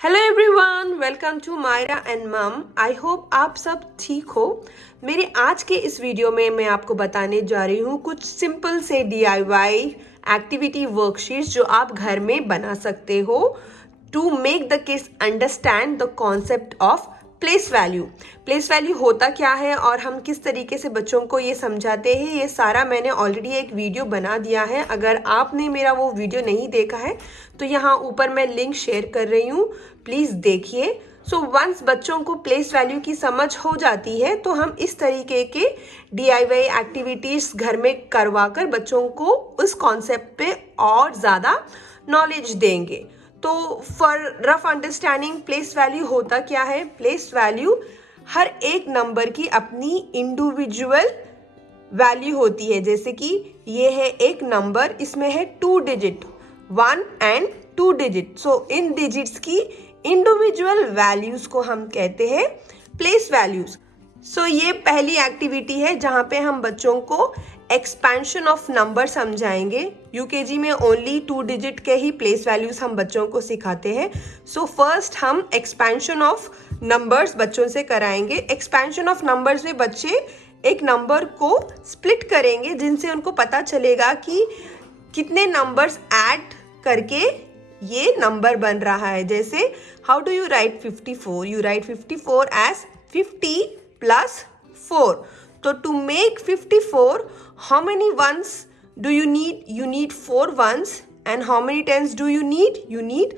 Hello everyone, welcome to Myra and mum. I hope आप सब ठीक हो। मेरे आज के इस वीडियो में मैं आपको बताने जा रही हूँ कुछ सिंपल से DIY एक्टिविटी वर्कशीट्स जो आप घर में बना सकते हो to make the kids understand the concept of place value. Place value होता क्या है और हम किस तरीके से बच्चों को ये समझाते हैं, ये सारा मैंने ऑलरेडी एक वीडियो बना दिया है। अगर आपने मेरा वो वीडियो नहीं देखा है तो यहाँ ऊपर मैं लिंक शेयर कर रही हूँ, प्लीज़ देखिए। सो वंस बच्चों को प्लेस वैल्यू की समझ हो जाती है तो हम इस तरीके के DIY एक्टिविटीज़ घर में करवा कर बच्चों को उस कॉन्सेप्ट पे और ज़्यादा नॉलेज देंगे। तो for rough understanding, place value होता क्या है? प्लेस वैल्यू हर एक नंबर की अपनी इंडिविजुअल वैल्यू होती है। जैसे कि ये है एक नंबर, इसमें है 2 digit, 1 and 2 digit. So in digits की इंडिविजुअल वैल्यूज को हम कहते हैं प्लेस वैल्यूज। सो ये पहली एक्टिविटी है जहाँ पे हम बच्चों को एक्सपेंशन ऑफ नंबर समझाएंगे। UKG में ओनली 2 डिजिट के ही प्लेस वैल्यूज हम बच्चों को सिखाते हैं। सो फर्स्ट हम एक्सपेंशन ऑफ नंबर्स बच्चों से कराएंगे। एक्सपेंशन ऑफ नंबर्स में बच्चे एक नंबर को स्प्लिट करेंगे जिनसे उनको पता चलेगा कि कितने नंबर्स ऐड करके ये नंबर बन रहा है। जैसे how do you write 54? You write 54 as 50 plus 4। तो to make 54, how many ones do you need? You need 4 ones. And how many tens do you need? You need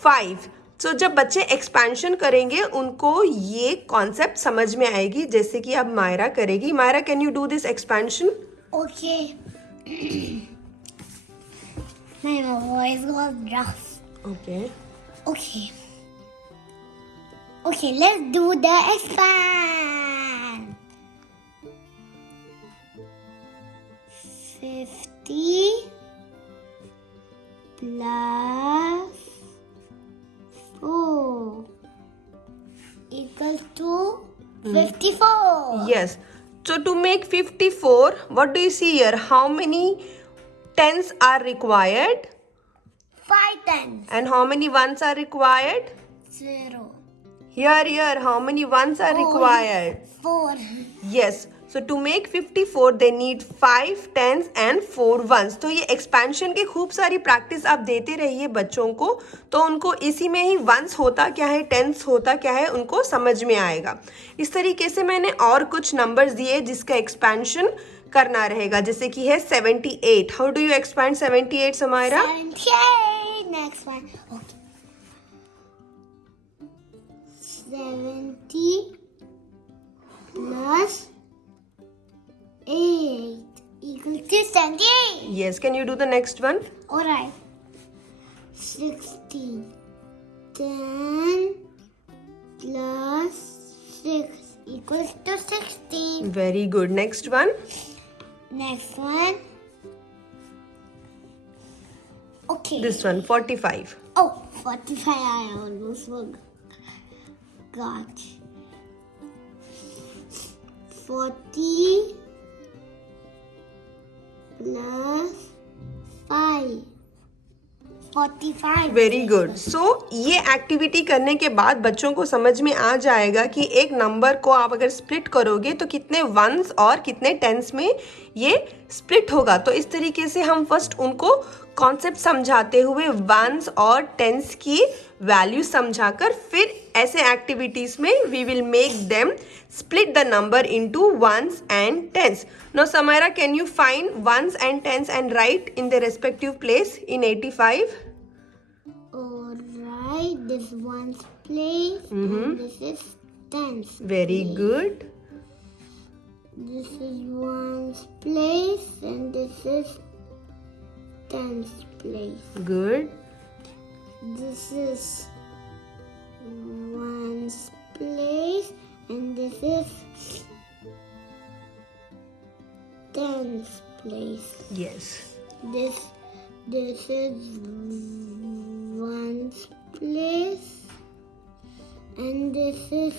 5. So जब बच्चे expansion करेंगे उनको ये कॉन्सेप्ट समझ में आएगी, जैसे कि अब मायरा करेगी। Myra, can you do this expansion? Okay. My voice was rough. Okay. Okay. Okay, let's do the expand. 50 plus 4 equals to 54. Yes. So to make 54, what do you see here? How many tens are required? 5 tens. And how many ones are required? 0. Here, how many ones are required? 4. Yes. So to make 54, they need 5 tens and 4 ones. तो ये expansion की खूब सारी practice आप देते रहिए बच्चों को, तो उनको इसी में ही वंस होता क्या है, टेंस होता क्या है, उनको समझ में आएगा। इस तरीके से मैंने और कुछ नंबर्स दिए जिसका एक्सपेंशन करना रहेगा, जैसे कि है 78। How do you expand 78, Samaira? 78. Next one. Okay. 70 plus 8 equals to 78. Yes. Can you do the next one? Alright. 16. 10 plus 6 equals to 16. Very good. Next one. Next one. Okay. This one, 45. Oh, 45. I almost forgot. 40 plus 5. 45. Very good. So ये एक्टिविटी करने के बाद बच्चों को समझ में आ जाएगा कि एक नंबर को आप अगर स्प्लिट करोगे तो कितने वंस और कितने टेंस में ये स्प्लिट होगा। तो इस तरीके से हम फर्स्ट उनको कॉन्सेप्ट समझाते हुए वंस और टेंस की वैल्यू समझाकर फिर ऐसे एक्टिविटीज में we will make them split the number into ones and tens. Now Samira, can you find ones and tens and write in their respective place in 85? Alright, this one's place and this is tens. Very good. This is one's place and this is tens place. Good. This is one's place and this is tens place. Yes. This is one's place and this is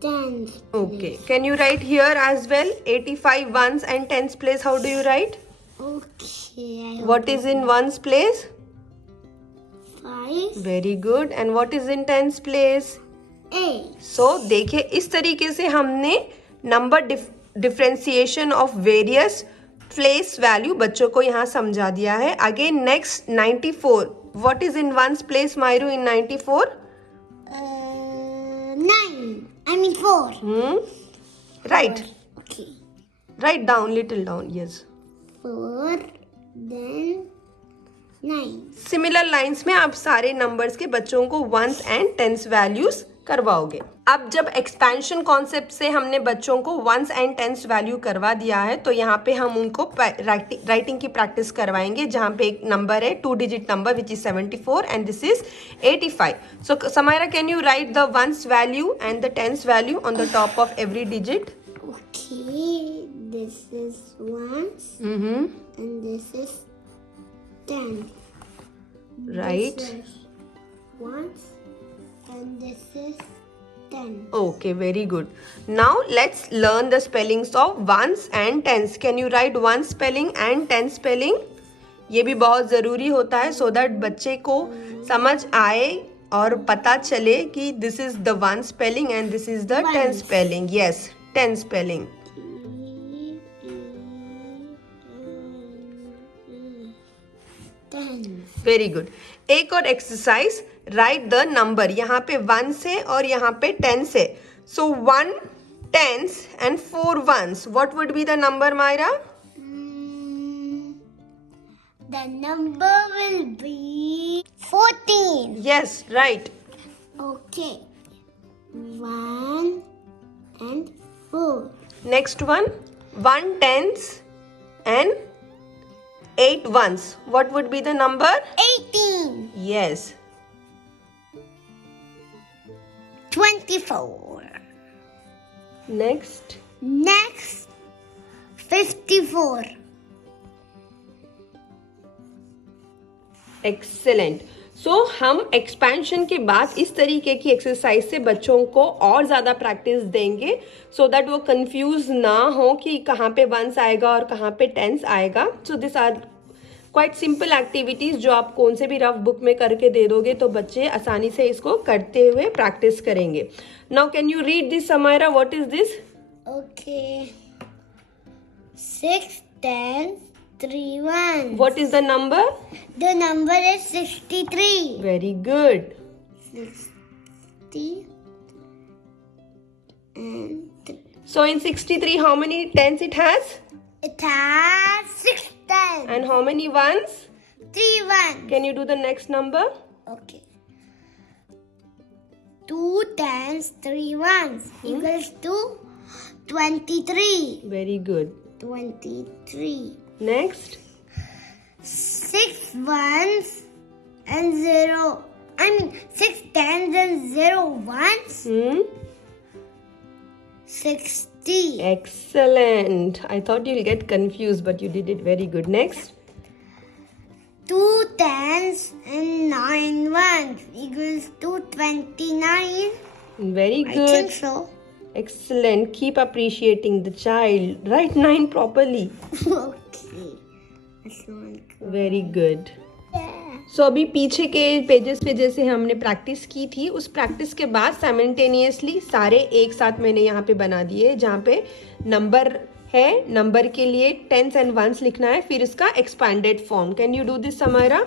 tens place. Okay. Can you write here as well? 85 ones and tens place. How do you write? Okay. What is in ones place? 5. Very good. And what is in tens place? 8. So देखिए इस तरीके से हमने number differentiation of various place value बच्चों को यहाँ समझा दिया है. Again next 94. What is in ones place मायरू in 94? 9. I mean 4. Right. Okay. Write down, little down. Yes. 4. Then 9. Similar lines में आप सारे नंबर्स के बच्चों को वंस एंड टेंस वैल्यूज करवाओगे. अब जब एक्सपेंशन कॉन्सेप्ट से हमने बच्चों को वंस एंड टेंस वैल्यू करवा दिया है तो यहाँ पे हम उनको राइटिंग की प्रैक्टिस करवाएंगे, जहाँ पे एक नंबर है 2 digit number which is 74 and this is 85. So Samaira, can you write the ones value and the tens value on the top of every digit? Okay. This is ones and this is 10. Right. This is ones and this is 10. Okay, very good. Now let's learn the spellings of ones and tens. Can you write one spelling and ten spelling? ये भी बहुत ज़रूरी होता है so that बच्चे को समझ आए और पता चले कि this is the one spelling and this is the ten Ones. spelling. Yes, ten spelling. Very good. एक और एक्सरसाइज, राइट द नंबर. यहाँ पे 1 से और यहाँ पे 10 से. सो 1 tens and 4 ones. What would be the number, Myra? The number will be 14. Yes, right. Okay. 1 and 4. Next one, 1 tens and 8 ones. What would be the number? 18. Yes. 24. Next. Next, 54. Excellent. सो हम expansion के बाद इस तरीके की exercise से बच्चों को और ज़्यादा प्रैक्टिस देंगे सो दैट वो कंफ्यूज ना हो कि कहाँ पे वंस आएगा और कहाँ पे टेंस आएगा. So this are quite simple activities जो आप कौन से भी रफ बुक में करके दे दोगे तो बच्चे आसानी से इसको करते हुए प्रैक्टिस करेंगे. Now can you read this, Samaira? What is this? Okay. 6, 10, 3 1. What is the number? The number is 63. Very good. 60 and 3. So in 63, how many tens it has? It has 6 10. And how many ones? 3 1. Can you do the next number? Okay. 2 tens, 3 ones equals to 23. Very good. 23. Next. 6 ones and 0. I mean 6 tens and 0 ones. 60. Excellent. I thought you'll get confused, but you did it very good. Next. 2 tens and 9 ones equals to 29. Very I good. think so. Excellent. Keep appreciating the child. Write 9 properly. Okay. That's one. Very good. Yeah. सो अभी पीछे के pages पे जैसे हमने practice की थी उस practice के बाद साइमल्टेनियसली सारे एक साथ मैंने यहाँ पे बना दिए, जहाँ पे नंबर है, नंबर के लिए टेंस एंड वंस लिखना है, फिर इसका expanded form. Can you do this, Samaira?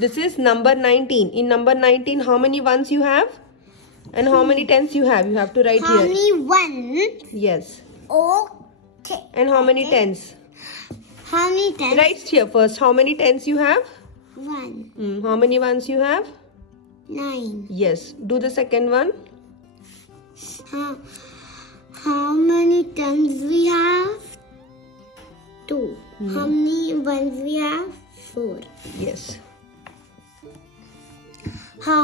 This is number 19. In number 19 how many ones you have and how many tens you have to write How here. many ones? Yes. Okay. And how many tens? How many tens? Write here first. How many tens you have? 1. How many ones you have? 9. Yes. Do the second one. How many tens we have? 2. How many ones we have? 4. Yes. How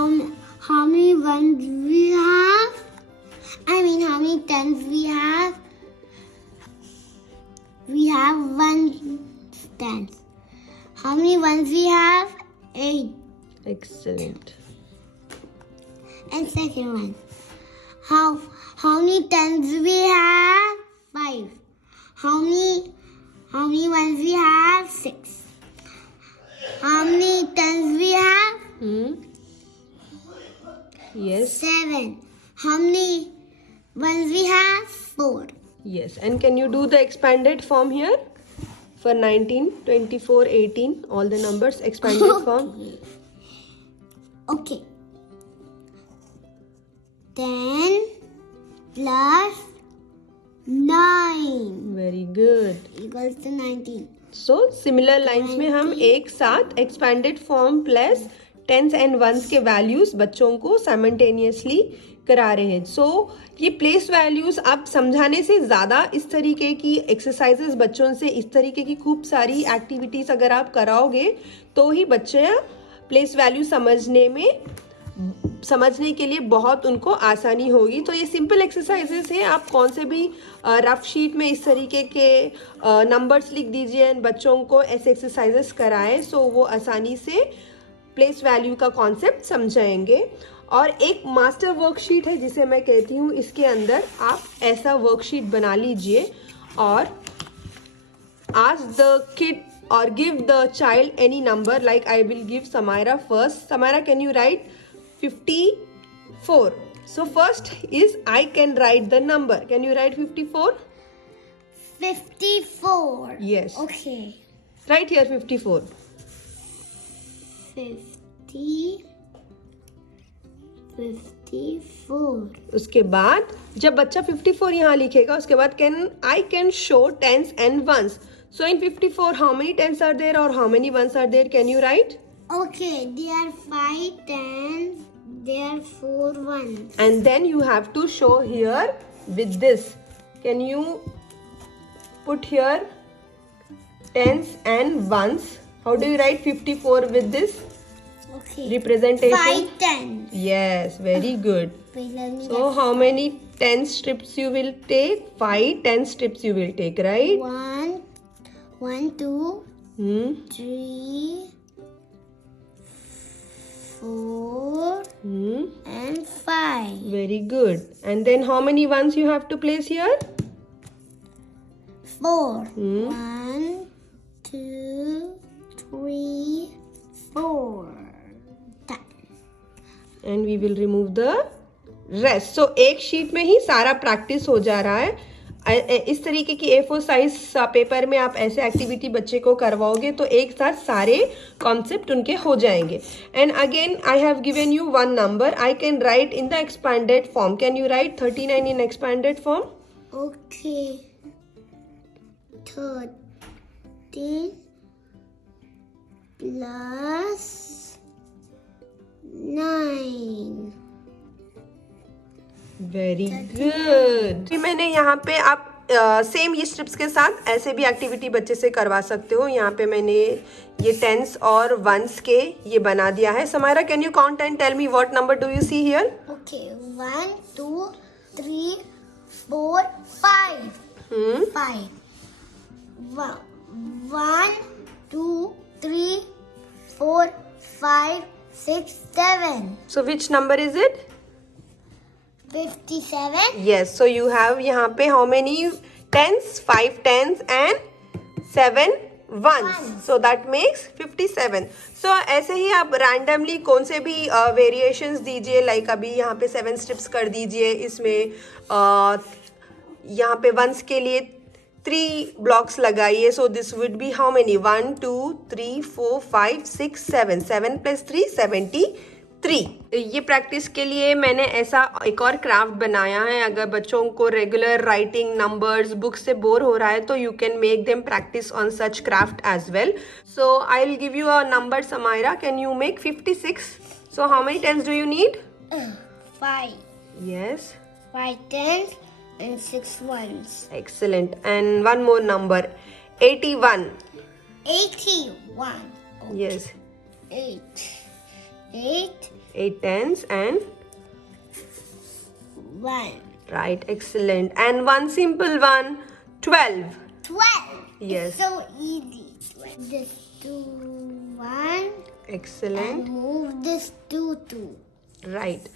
many ones we have? I mean, how many tens we have? We have 1 tens. How many ones we have? 8. Excellent. And second one. How many tens we have? 5. How many ones we have? 6. How many tens we have? Yes. 7. How many ones we have? 4. Yes. And can you do the expanded form here? For 19, 24, 18, all the numbers expanded form. Okay. 10 plus 9 Very good. equals to 19. So similar lines में हम एक साथ expanded form plus tens and ones के values बच्चों को simultaneously करा रहे हैं. सो ये प्लेस वैल्यूज आप समझाने से ज़्यादा इस तरीके की एक्सरसाइजेस बच्चों से, इस तरीके की खूब सारी एक्टिविटीज़ अगर आप कराओगे तो ही बच्चे प्लेस वैल्यू समझने के लिए बहुत उनको आसानी होगी. तो ये सिंपल एक्सरसाइजेस हैं. आप कौन से भी रफ शीट में इस तरीके के नंबर्स लिख दीजिए एंड बच्चों को ऐसे एक्सरसाइजेस कराएं सो वो आसानी से प्लेस वैल्यू का कॉन्सेप्ट समझाएंगे. और एक मास्टर वर्कशीट है जिसे मैं कहती हूँ, इसके अंदर आप ऐसा वर्कशीट बना लीजिए और ask the kid or give the child any number. Like I will give Samaira first. Samaira, can you write 54? So first is I can write the number. Can you write 54? 54. Yes. Okay. Right here 54. 54. उसके बाद जब बच्चा 54 यहाँ लिखेगा उसके बाद I can show tens and ones. So in 54 how many tens are there or how many ones are there? Can you write? Okay, there are 5 tens, there are 4 ones. And then you have to show here with this. Can you put here tens and ones? How do you write 54 with this Okay. representation? 5 tens. Yes, very good. Wait, let me So how many 10 strips you will take? 5 10 strips you will take, right? 1, 2, Hmm. 3, 4, Hmm. and 5. Very good. And then how many ones you have to place here? 4. Hmm. 1, 2, 3, 4. And we will remove the rest. So एक sheet में ही सारा practice हो जा रहा है. इस तरीके की A4 साइज पेपर में आप ऐसे एक्टिविटी बच्चे को करवाओगे तो एक साथ सारे कॉन्सेप्ट उनके हो जाएंगे. And again I have given you one number. I can write in the expanded form. Can you right 39 in expanded form? Okay. 13 plus 9. Very good. मैंने यहाँ पे आप सेम ये स्ट्रिप्स के साथ ऐसे भी एक्टिविटी बच्चे से करवा सकते हो. यहाँ पे मैंने ये टेंस और वंस के ये बना दिया है. Samaira, can you count and tell me what number do you see here? Okay. 1, 2, 3, 4, 5. 5. 1, 2, 3, 4, 5, 6, 7. So which number is it? 57. Yes. So you have यहाँ पे how many tens? 5 tens and 7 ones. So that makes 57. So ऐसे ही आप randomly कौन से भी variations दीजिए. Like अभी यहाँ पे 7 strips कर दीजिए. इसमें यहाँ पे ones के लिए 3 blocks लगाइए. So this would be how many? 1, 2, 3, 4, 5, 6, 7. 7 plus 3, 73. ये प्रैक्टिस के लिए मैंने ऐसा एक और क्राफ्ट बनाया है. अगर बच्चों को रेगुलर राइटिंग नंबर्स बुक से बोर हो रहा है तो you can make them practice on such craft as well. So I will give you a number. Samaira, can you make 56? So how many tens do you need? 5. Yes. 5 tens and 6 ones. Excellent. And one more number. 81. 81. Yes. 8. 8. 8 tens and 1. right. Excellent. And one simple one. 12. 12. Yes. It's so easy. This 2, 1. Excellent. And move this 2, 2. Right.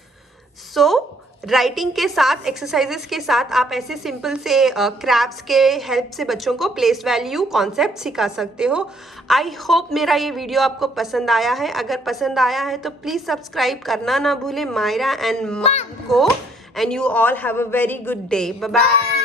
So writing के साथ, exercises के साथ आप ऐसे simple से क्रैफ्ट्स के help से बच्चों को प्लेस वैल्यू कॉन्सेप्ट सिखा सकते हो। आई होप मेरा ये वीडियो आपको पसंद आया है। अगर पसंद आया है तो प्लीज़ सब्सक्राइब करना ना भूलें मायरा एंड मम को। And you all have a very good day. Bye bye.